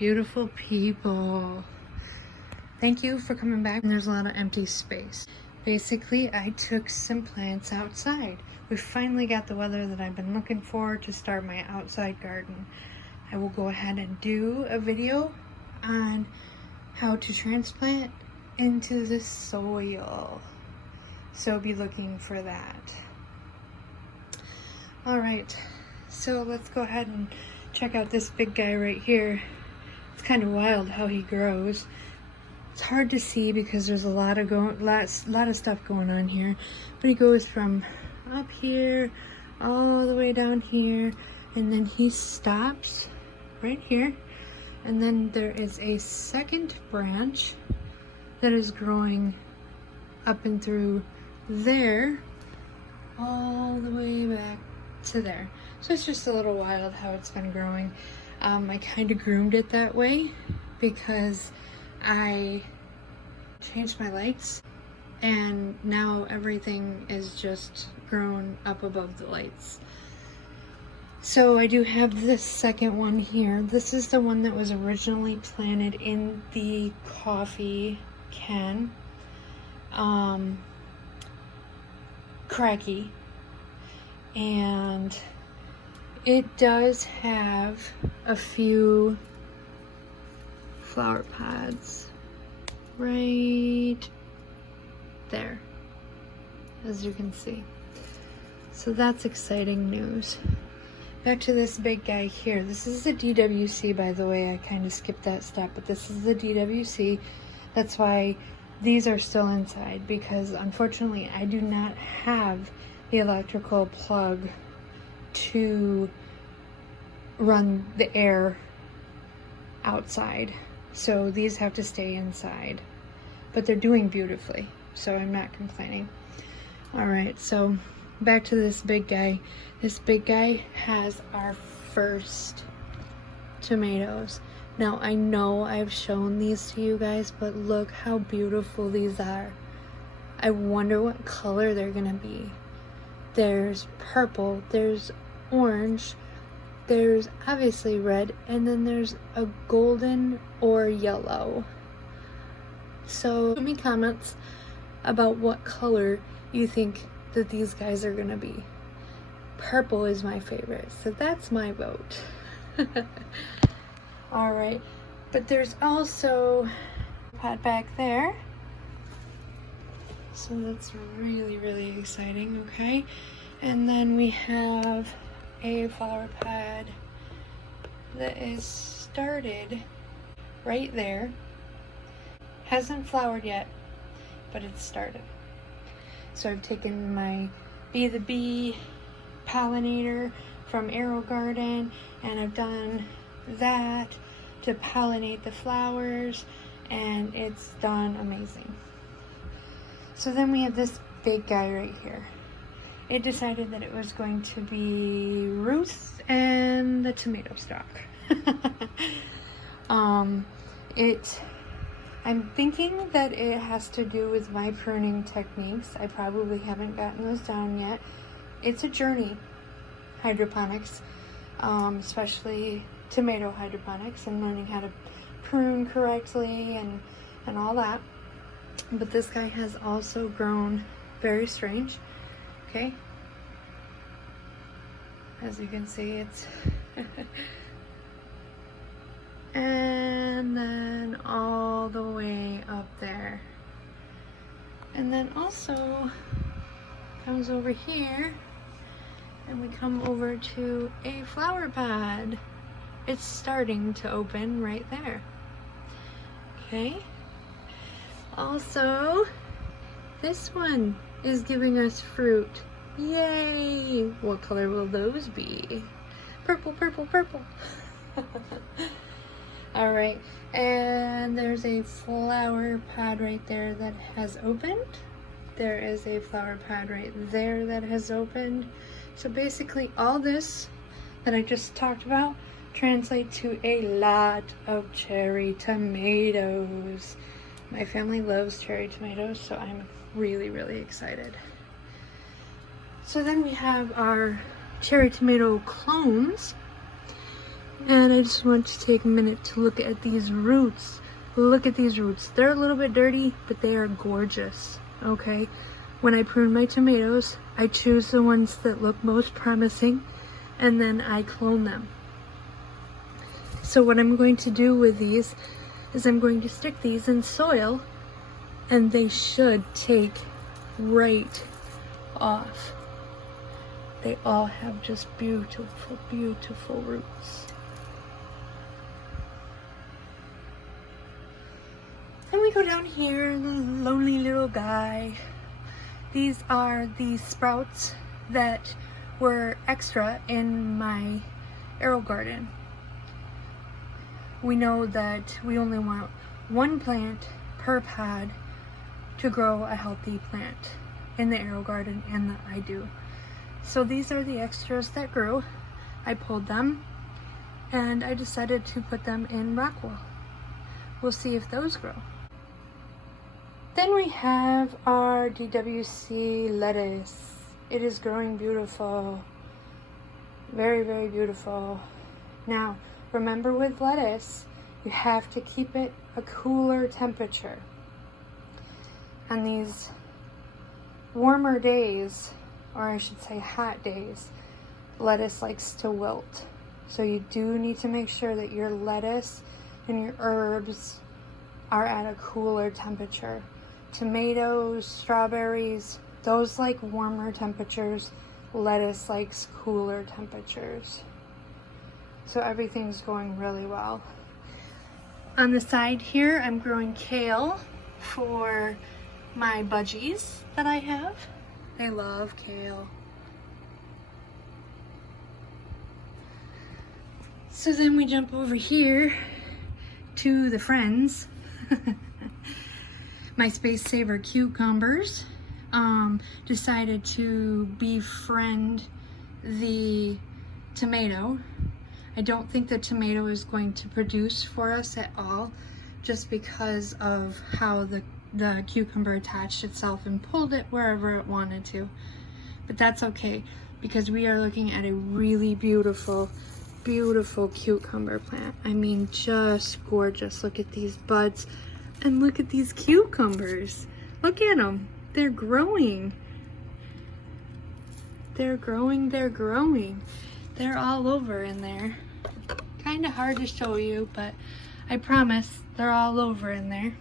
beautiful people. Thank you for coming back. There's a lot of empty space. Basically, I took some plants outside. We finally got the weather that I've been looking for to start my outside garden. I will go ahead and do a video on how to transplant into the soil. So be looking for that. Alright, so let's go ahead and check out this big guy right here. It's kind of wild how he grows. It's hard to see because there's a lot of stuff going on here, but he goes from up here all the way down here, and then he stops right here, and then there is a second branch that is growing up and through there all the way back to there. So it's just a little wild how it's been growing. I kind of groomed it that way because I changed my lights, and now everything is just grown up above the lights. So I do have this second one here. This is the one that was originally planted in the coffee can. Cracky. And it does have a few flower pods right there, as you can see. So that's exciting news. Back to this big guy here. This is the DWC, by the way. I kind of skipped that step, but this is the DWC. That's why these are still inside, because unfortunately I do not have the electrical plug to run the air outside. So these have to stay inside. But they're doing beautifully, so I'm not complaining. Alright, so back to this big guy. This big guy has our first tomatoes. Now, I know I've shown these to you guys, but look how beautiful these are. I wonder what color they're gonna be. There's purple, there's orange, there's obviously red, and then there's a golden or yellow. So leave me comments about what color you think that these guys are gonna be. Purple is my favorite, so that's my vote. Alright, but there's also a pot back there. So that's really, really exciting, okay? And then we have a flower pod that is started right there. Hasn't flowered yet, but it's started. So I've taken my Be the Bee pollinator from Arrow Garden, and I've done that to pollinate the flowers, and it's done amazing. So then we have this big guy right here. It decided that it was going to be Ruth and the tomato stalk. I'm thinking that it has to do with my pruning techniques. I probably haven't gotten those down yet. It's a journey, hydroponics, especially tomato hydroponics, and learning how to prune correctly and all that. But this guy has also grown very strange, okay? As you can see, it's and then all the way up there. And then also comes over here, and we come over to a flower pod. It's starting to open right there. Okay. Also, this one is giving us fruit. Yay! What color will those be? Purple, purple, purple. Alright, and there's a flower pod right there that has opened. There is a flower pod right there that has opened. So basically all this that I just talked about translate to a lot of cherry tomatoes. My family loves cherry tomatoes, so I'm really, really excited. So then we have our cherry tomato clones, And I just want to take a minute to look at these roots. Look at these roots. They're a little bit dirty, but they are gorgeous, okay? When I prune my tomatoes, I choose the ones that look most promising, and then I clone them. So what I'm going to do with these is I'm going to stick these in soil, and they should take right off. They all have just beautiful, beautiful roots. And we go down here, the lonely little guy. These are the sprouts that were extra in my arrow garden. We know that we only want one plant per pod to grow a healthy plant in the arrow garden, and I do. So these are the extras that grew. I pulled them and I decided to put them in rock wool. We'll see if those grow. Then we have our DWC lettuce. It is growing beautiful. Very, very beautiful. Now, remember with lettuce, you have to keep it a cooler temperature. On these warmer days, or I should say hot days, lettuce likes to wilt. So you do need to make sure that your lettuce and your herbs are at a cooler temperature. Tomatoes, strawberries, those like warmer temperatures. Lettuce likes cooler temperatures. So everything's going really well. On the side here, I'm growing kale for my budgies that I have. They love kale. So then we jump over here to the friends. My Space Saver cucumbers decided to befriend the tomato. I don't think the tomato is going to produce for us at all, just because of how the cucumber attached itself and pulled it wherever it wanted to. But that's okay, because we are looking at a really beautiful, beautiful cucumber plant. I mean, just gorgeous. Look at these buds and look at these cucumbers. Look at them. They're growing. They're growing, they're growing. They're all over in there. Kind of hard to show you, but I promise they're all over in there.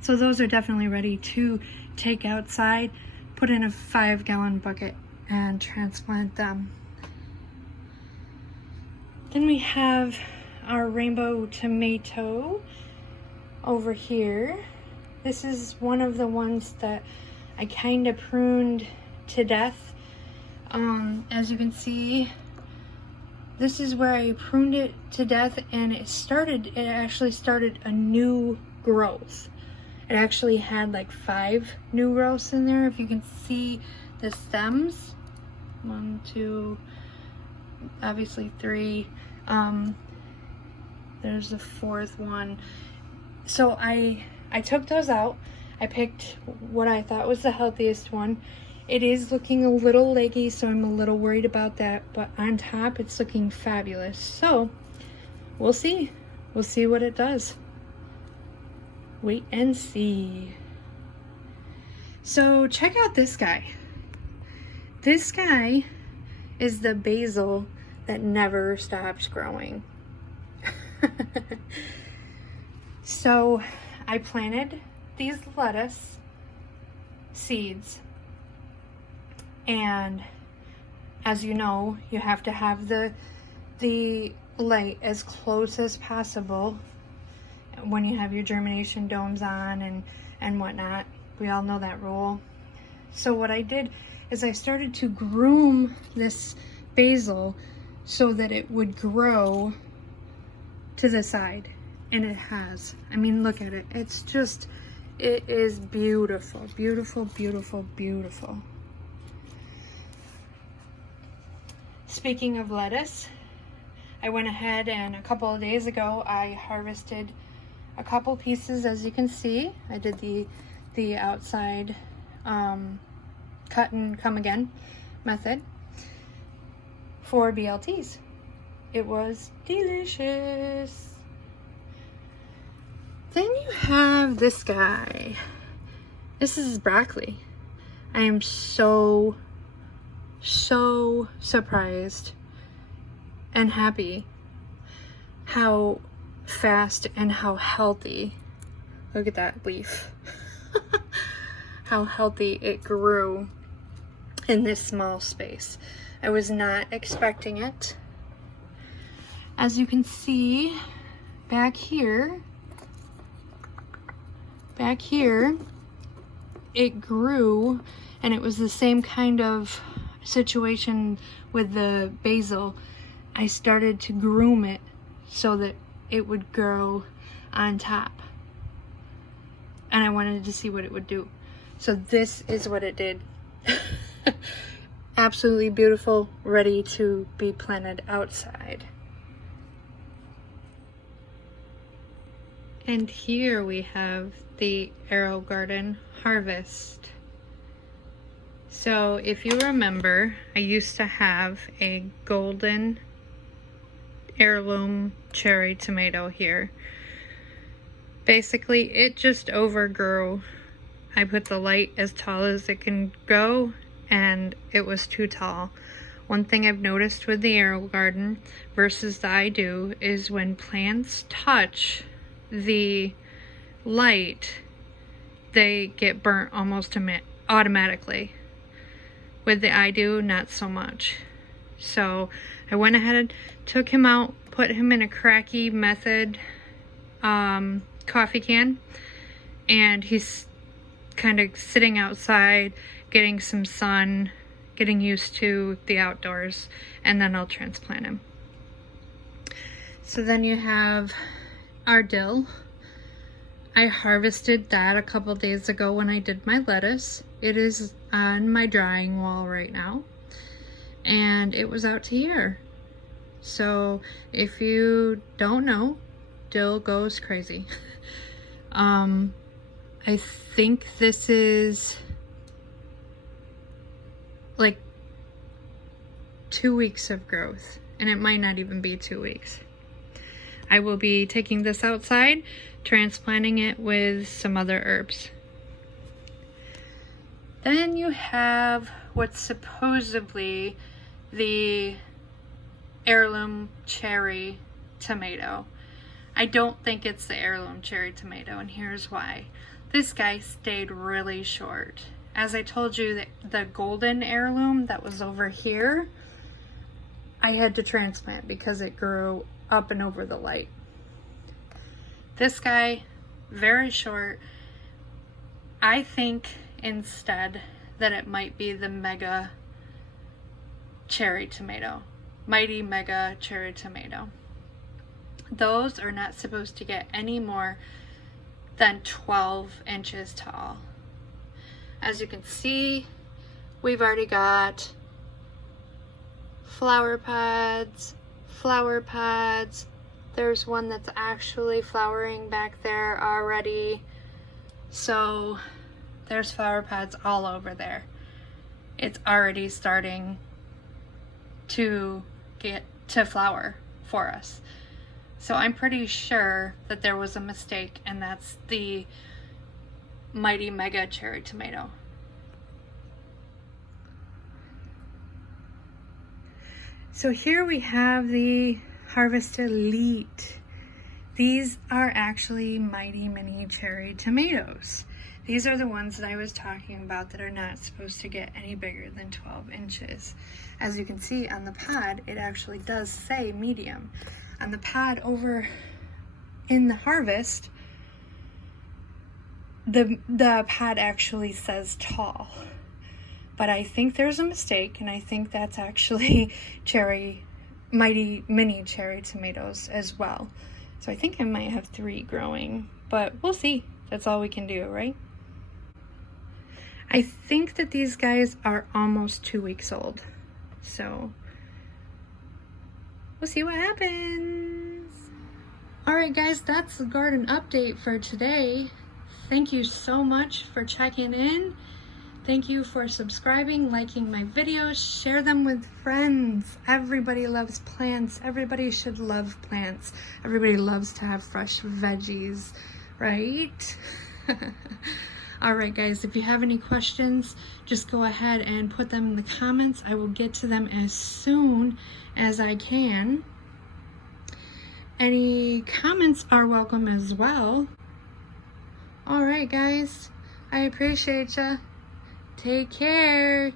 So those are definitely ready to take outside, put in a 5-gallon bucket, and transplant them. Then we have our rainbow tomato over here. This is one of the ones that I kind of pruned to death. As you can see, this is where I pruned it to death, and it actually started a new growth. It actually had like 5 new growths in there. If you can see the stems, 1, 2, obviously 3. There's the 4th one. So I took those out. I picked what I thought was the healthiest one. It is looking a little leggy, so I'm a little worried about that, but on top it's looking fabulous. So we'll see. We'll see what it does. Wait and see. So check out this guy. This guy is the basil that never stops growing. So I planted these lettuce seeds, and as you know, you have to have the light as close as possible when you have your germination domes on and whatnot. We all know that rule. So what I did is I started to groom this basil so that it would grow to the side, and it has. I mean, look at it. It's just, it is beautiful, beautiful, beautiful, beautiful. Speaking of lettuce, I went ahead and a couple of days ago I harvested a couple pieces. As you can see, I did the outside cut and come again method for BLTs. It was delicious. Then you have this guy. This is broccoli. I am so surprised and happy how fast and how healthy, look at that leaf, how healthy it grew in this small space. I was not expecting it. As you can see back here, it grew, and it was the same kind of situation with the basil. I started to groom it so that it would grow on top, and I wanted to see what it would do. So this is what it did. Absolutely beautiful, ready to be planted outside. And here we have the Arrow Garden harvest. So if you remember, I used to have a golden heirloom cherry tomato here. Basically, it just overgrew. I put the light as tall as it can go, and it was too tall. One thing I've noticed with the Arrow Garden versus the I Do is when plants touch the light, they get burnt almost automatically. With the I Do, not so much. So I went ahead and took him out, put him in a cracky method coffee can, and he's kind of sitting outside, getting some sun, getting used to the outdoors, and then I'll transplant him. So then you have our dill. I harvested that a couple days ago when I did my lettuce. It is on my drying wall right now, and it was out to here. So if you don't know, dill goes crazy. I think this is like 2 weeks of growth, and it might not even be 2 weeks. I will be taking this outside, transplanting it with some other herbs. Then you have what's supposedly the heirloom cherry tomato. I don't think it's the heirloom cherry tomato, and here's why. This guy stayed really short. As I told you, the golden heirloom that was over here, I had to transplant because it grew up and over the light. This guy, very short. I think instead that it might be the mega cherry tomato, mighty mega cherry tomato. Those are not supposed to get any more than 12 inches tall. As you can see, we've already got flower pods. There's one that's actually flowering back there already. So there's flower pods all over there. It's already starting to get to flower for us. So I'm pretty sure that there was a mistake, and that's the mighty mega cherry tomato. So here we have the Harvest Elite. These are actually mighty mini cherry tomatoes. These are the ones that I was talking about that are not supposed to get any bigger than 12 inches. As you can see on the pod, it actually does say medium. On the pod over in the harvest, the pod actually says tall. But I think there's a mistake, and I think that's actually mighty mini cherry tomatoes as well. So I think I might have 3 growing, but we'll see. That's all we can do, right? I think that these guys are almost 2 weeks old. So we'll see what happens. All right, guys, that's the garden update for today. Thank you so much for checking in. Thank you for subscribing, liking my videos, share them with friends. Everybody loves plants. Everybody should love plants. Everybody loves to have fresh veggies, right? All right, guys, if you have any questions, just go ahead and put them in the comments. I will get to them as soon as I can. Any comments are welcome as well. All right, guys, I appreciate ya. Take care.